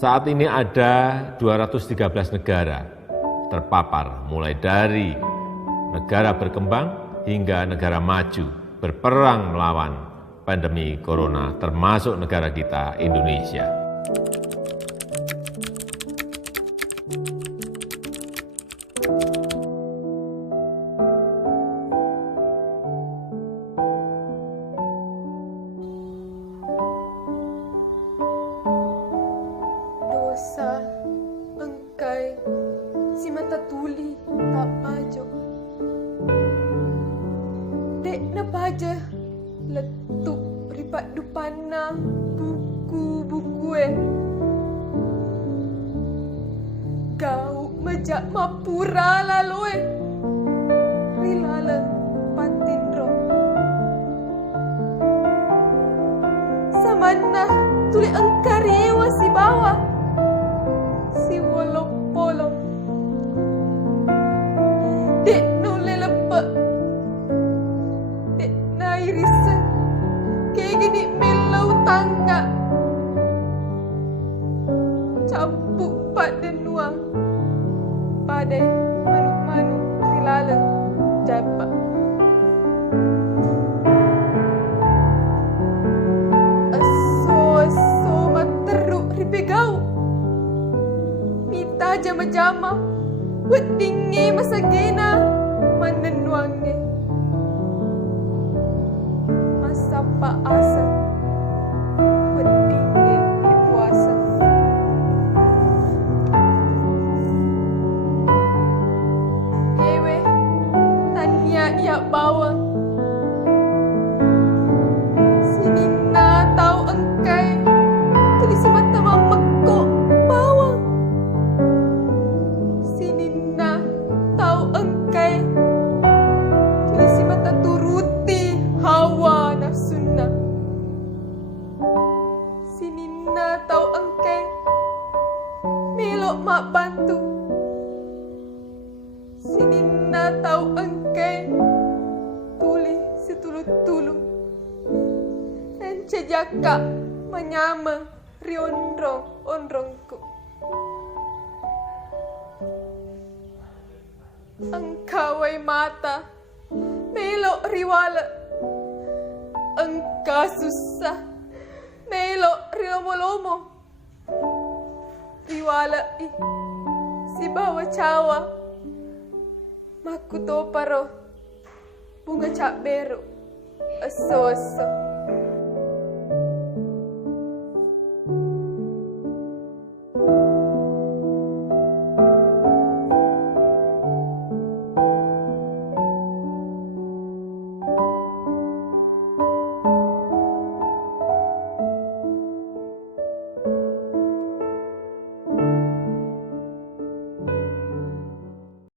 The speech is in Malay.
Saat ini ada 213 negara terpapar, mulai dari negara berkembang hingga negara maju, berperang melawan pandemi corona, termasuk negara kita, Indonesia. Dosa engkai si mata tuli tak maju. Dek na baja letup ripat dupana buku-buku Gau majak mapura lalu rilala patindro. Samana tuli engkariwa si bawah si wolopolo. Dek nule lepe, dek na irisan, kayak gini melau tangga. Campuk pada nuang, padai manu-manu rilala japak. Aso materuk ripegau. Mita jama-jama, wedingi masagena, manenuange. Masa paasa, wedingi dipuasa. Yewe, tanya ia bawa. Sinina tahu engkai, tulis mata mamekok bawang. Sinina tahu engkai, tulis mata turuti hawa nafsuna. Sinina tahu engkai, melok mak bantu. Sinina tahu engkai, tulis setulu-tulu. Dan cejaka menyama riondrong ondrongku. Engkawai mata melok riwala. Engka susah melok rilomo-lomo. Riwala si bawa cawa. Makuto paro bunga cak beru. Aso-aso.